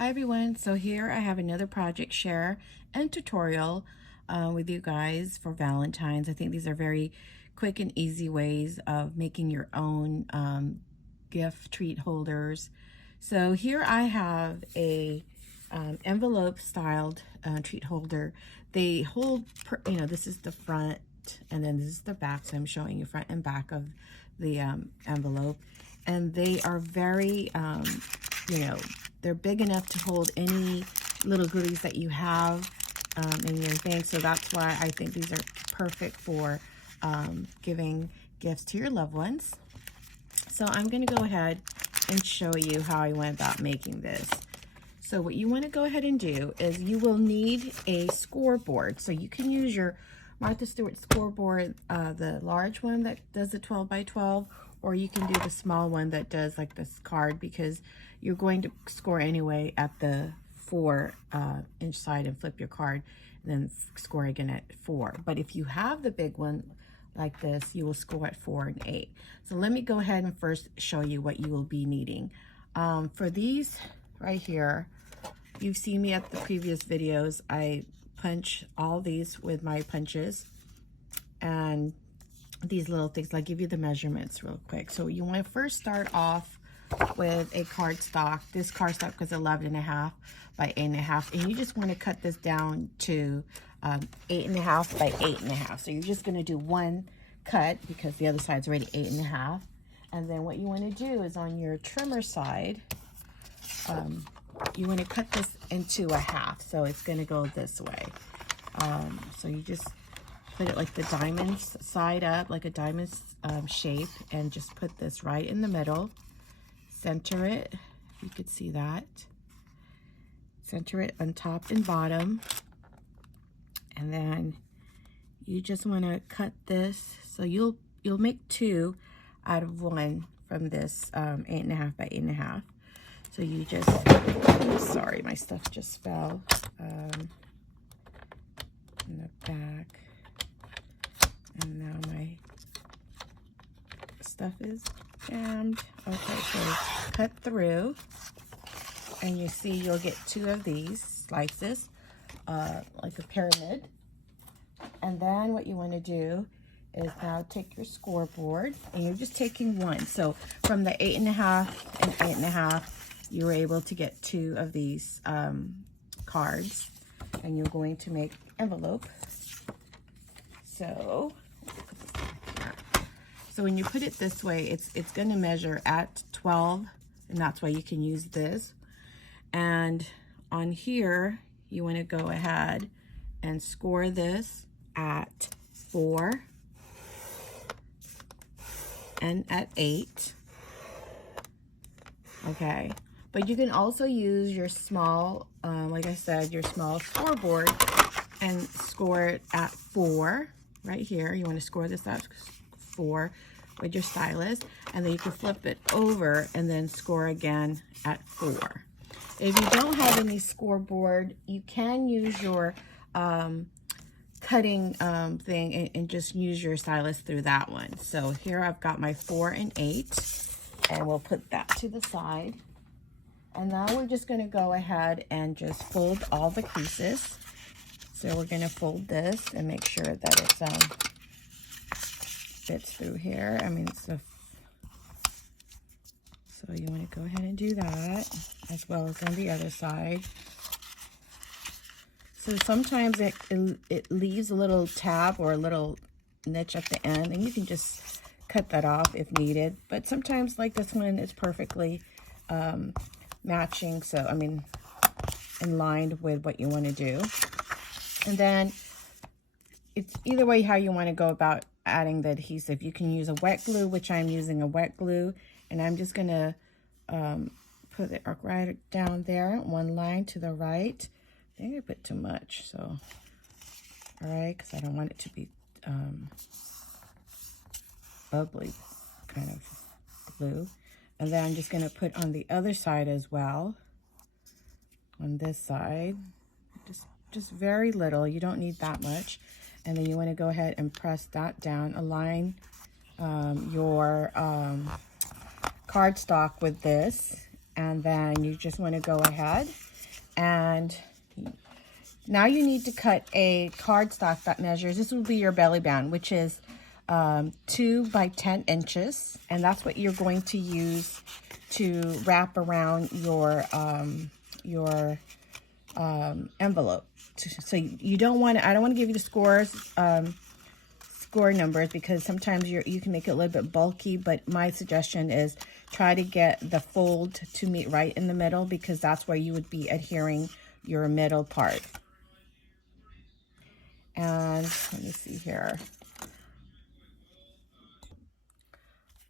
Hi everyone, so here I have another project share and tutorial with you guys for Valentine's. I think these are very quick and easy ways of making your own gift treat holders. So here I have a envelope styled treat holder. They hold, this is the front and then this is the back, so I'm showing you front and back of the envelope. And they are very, they're big enough to hold any little goodies that you have in your thing. So that's why I think these are perfect for giving gifts to your loved ones. So I'm going to go ahead and show you how I went about making this. So what you want to go ahead and do is you will need a scoreboard. So you can use your Martha Stewart scoreboard, the large one that does the 12 by 12, or you can do the small one that does like this card, because you're going to score anyway at the 4-inch side and flip your card, and then score again at 4. But if you have the big one like this, you will score at 4 and 8. So let me go ahead and first show you what you will be needing. For these right here, you've seen me at the previous videos. I punch all these with my punches, and these little things, I'll give you the measurements real quick. So you want to first start off with a cardstock. This cardstock is 11.5 by 8.5, and you just want to cut this down to 8.5 by 8.5. So you're just going to do one cut because the other side's already 8.5. And then what you want to do is on your trimmer side, you want to cut this into a half. So it's going to go this way. So you just put it like the diamond side up, like a diamond shape, and just put this right in the middle. Center it, you could see that. Center it on top and bottom. And then you just want to cut this. So you'll make 2 out of 1 from this 8.5 by 8.5. So you just, sorry, my stuff just fell in the back. And now my stuff is jammed. Okay, so cut through, and you see you'll get 2 of these slices, like a pyramid. And then what you want to do is now take your scoreboard, and you're just taking 1. So from the 8.5 and 8.5, you were able to get 2 of these cards, and you're going to make envelope. So when you put it this way, it's going to measure at 12, and that's why you can use this. And on here, you want to go ahead and score this at 4 and at 8. Okay, but you can also use your small, like I said, your small scoreboard and score it at 4 right here. You want to score this at 4 with your stylus, and then you can flip it over and then score again at 4. If you don't have any scoreboard, you can use your cutting thing and just use your stylus through that one. So here I've got my 4 and 8, and we'll put that to the side. And now we're just going to go ahead and just fold all the creases. So we're going to fold this and make sure that it fits through here. I mean, so you want to go ahead and do that, as well as on the other side. So sometimes it leaves a little tab or a little niche at the end, and you can just cut that off if needed. But sometimes, like this one, is perfectly matching, so I mean in line with what you want to do. And then it's either way how you want to go about adding the adhesive. You can use a wet glue, which I'm using a wet glue, and I'm just going to put it right down there, one line to the right. I think I put too much, so all right, because I don't want it to be bubbly kind of glue. And then I'm just going to put on the other side as well, on this side, just very little. You don't need that much. And then you want to go ahead and press that down, align your cardstock with this, And then you just want to go ahead and now you need to cut a cardstock that measures, this will be your belly band, which is 2 by 10 inches. And that's what you're going to use to wrap around your envelope. So you don't want to, I don't want to give you the score numbers, because sometimes you can make it a little bit bulky, but my suggestion is try to get the fold to meet right in the middle, because that's where you would be adhering your middle part. And let me see here.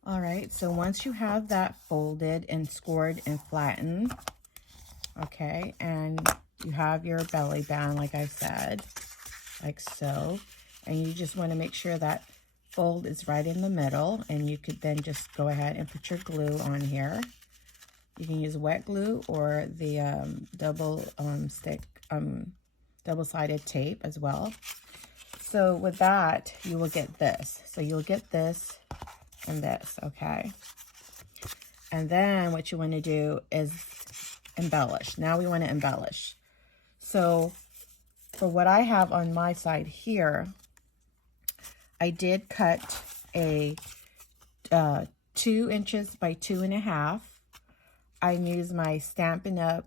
All right, so once you have that folded and scored and flattened, okay, and you have your belly band, like I said, like so, and you just want to make sure that fold is right in the middle, and you could then just go ahead and put your glue on here. You can use wet glue or the double-sided tape as well. So with that, you will get this. So you'll get this and this, okay? And then what you want to do is embellish. Now we want to embellish. So for what I have on my side here, I did cut a 2 inches by 2.5. I used my Stampin' Up,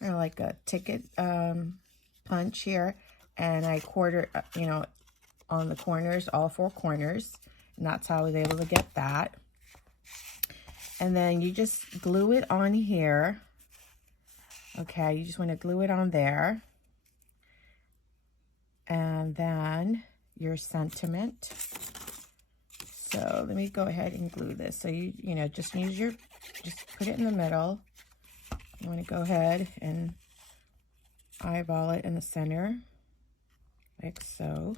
like a ticket punch here, and I quartered, on the corners, all 4 corners, and that's how I was able to get that. And then you just glue it on here. Okay, you just want to glue it on there. And then your sentiment. So let me go ahead and glue this. So you just just put it in the middle. You want to go ahead and eyeball it in the center, like so.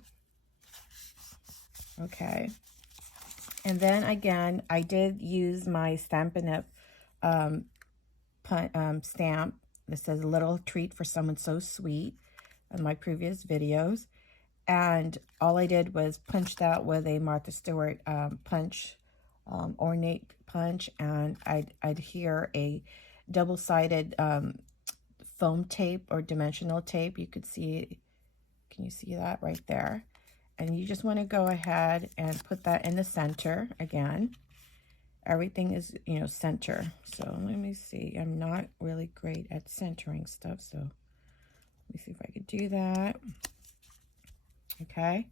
Okay. And then again, I did use my Stampin' Up stamp. This says "a little treat for someone so sweet" in my previous videos. And all I did was punch that with a Martha Stewart punch, ornate punch, and I'd adhere a double-sided foam tape or dimensional tape. You could see, can you see that right there? And you just want to go ahead and put that in the center again. Everything is, center. So let me see. I'm not really great at centering stuff, so let me see if I could do that. Okay.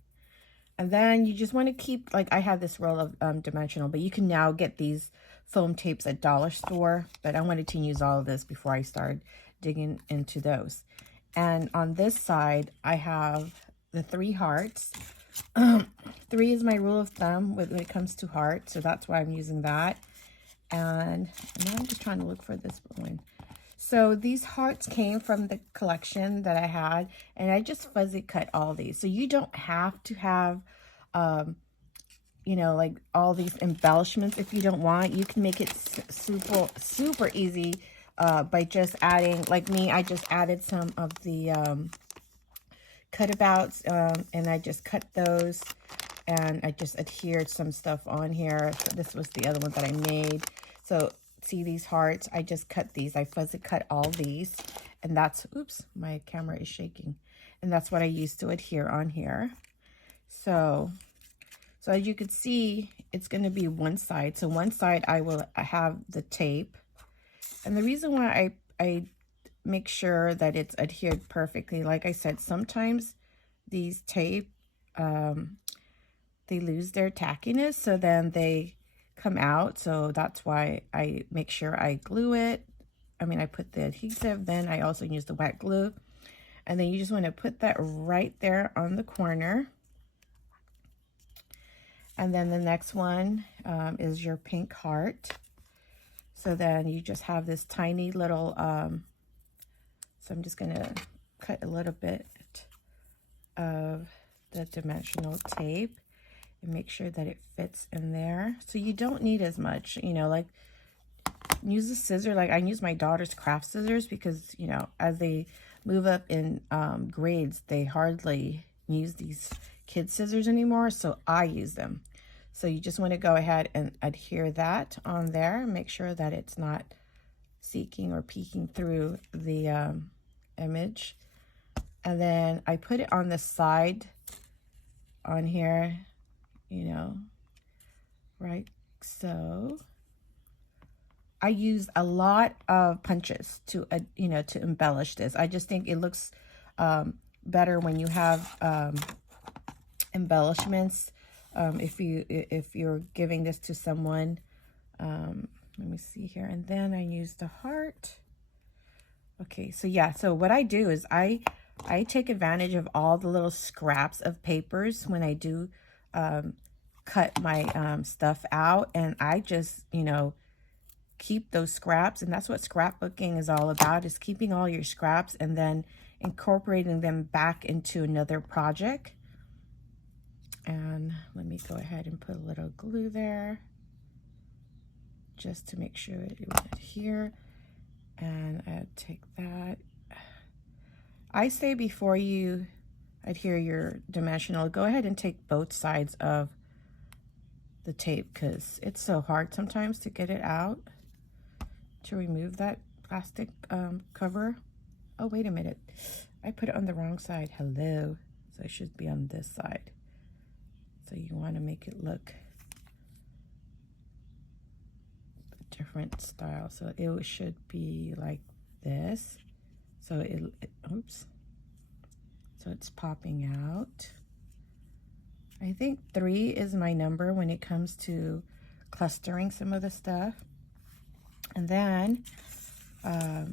And then you just want to keep, like I have this roll of dimensional, but you can now get these foam tapes at dollar store, but I wanted to use all of this before I started digging into those. And on this side, I have the 3 hearts. 3 is my rule of thumb when it comes to hearts, so that's why I'm using that. And now I'm just trying to look for this one. So these hearts came from the collection that I had, and I just fuzzy cut all these. So you don't have to have, like all these embellishments if you don't want. You can make it super easy by just adding, like me, I just added some of the cutabouts, and I just cut those, and I just adhered some stuff on here. So this was the other one that I made. So see these hearts, I just cut these. I fuzzy cut all these, and that's, oops, my camera is shaking, and that's what I used to adhere on here. So as you can see, it's going to be one side. So one side I have the tape, and the reason why I make sure that it's adhered perfectly, like I said, sometimes these tape, they lose their tackiness, so then they come out. So that's why I make sure I glue it. I put the adhesive, then I also use the wet glue, and then you just want to put that right there on the corner. And then the next one is your pink heart. So then you just have this tiny little, so I'm just going to cut a little bit of the dimensional tape and make sure that it fits in there. So you don't need as much, like use a scissor. Like I use my daughter's craft scissors because, as they move up in grades, they hardly use these kid scissors anymore. So I use them. So you just want to go ahead and adhere that on there. Make sure that it's not seeking or peeking through the image. And then I put it on the side on here, you know, right? So I use a lot of punches to, you know, to embellish this. I just think it looks better when you have embellishments. If you're giving this to someone, let me see here. And then I use the heart. Okay, so yeah, so what I do is I take advantage of all the little scraps of papers when I do cut my stuff out, and I just, you know, keep those scraps. And that's what scrapbooking is all about, is keeping all your scraps and then incorporating them back into another project. And let me go ahead and put a little glue there just to make sure it would adhere. And I take that. I say before you adhere your dimensional, go ahead and take both sides of the tape, because it's so hard sometimes to get it out, to remove that plastic cover. Oh, wait a minute. I put it on the wrong side. Hello. So it should be on this side. So you want to make it look a different style. So it should be like this. So oops. So it's popping out. I think 3 is my number when it comes to clustering some of the stuff. And then I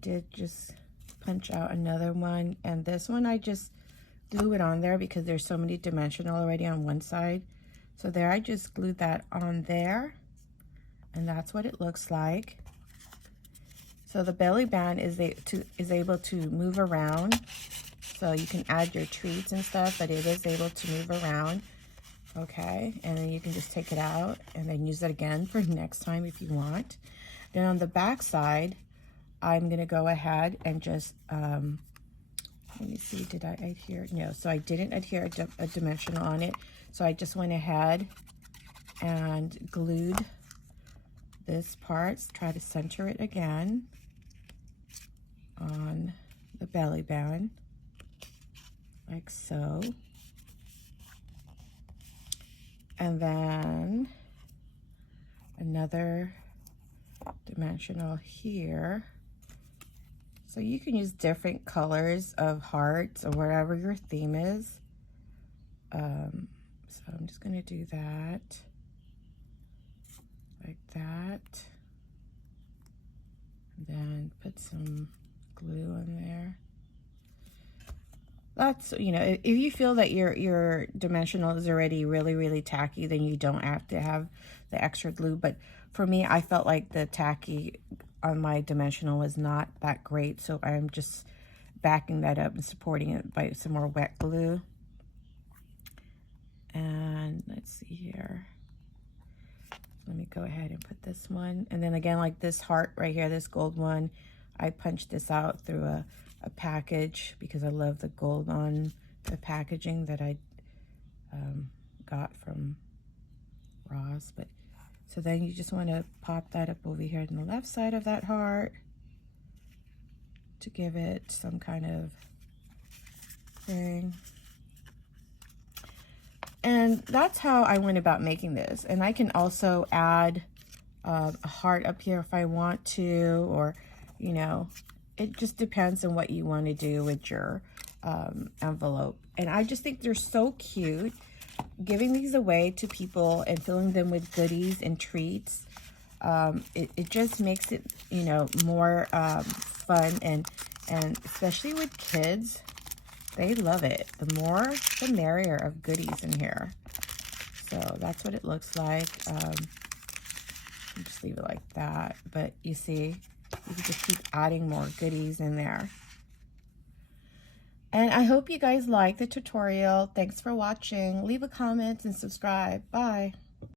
did just punch out another one, and this one I just glue it on there because there's so many dimensional already on one side. So there, I just glued that on there, and that's what it looks like. So the belly band is able to move around, so you can add your treats and stuff, but it is able to move around. Okay, and then you can just take it out and then use it again for next time if you want. Then on the back side, I'm gonna go ahead and just let me see, did I adhere? No, so I didn't adhere a dimensional on it. So I just went ahead and glued this part, try to center it again on the belly band, like so. And then another dimensional here. So you can use different colors of hearts or whatever your theme is. So I'm just going to do that, like that. And then put some glue on there. That's, you know, if you feel that your dimensional is already really tacky, then you don't have to have the extra glue. But for me, I felt like the tacky on my dimensional was not that great, so I'm just backing that up and supporting it by some more wet glue. And let's see here. Let me go ahead and put this one. And then again, like this heart right here, this gold one, I punched this out through a package because I love the gold on the packaging that I got from Ross. But so then you just want to pop that up over here on the left side of that heart to give it some kind of thing. And that's how I went about making this. And I can also add a heart up here if I want to, or, you know, it just depends on what you want to do with your envelope. And I just think they're so cute. Giving these away to people and filling them with goodies and treats, it just makes it, you know, more fun, and especially with kids, they love it. The more, the merrier of goodies in here. So that's what it looks like. Just leave it like that. But you see, you can just keep adding more goodies in there. And I hope you guys like the tutorial. Thanks for watching. Leave a comment and subscribe. Bye.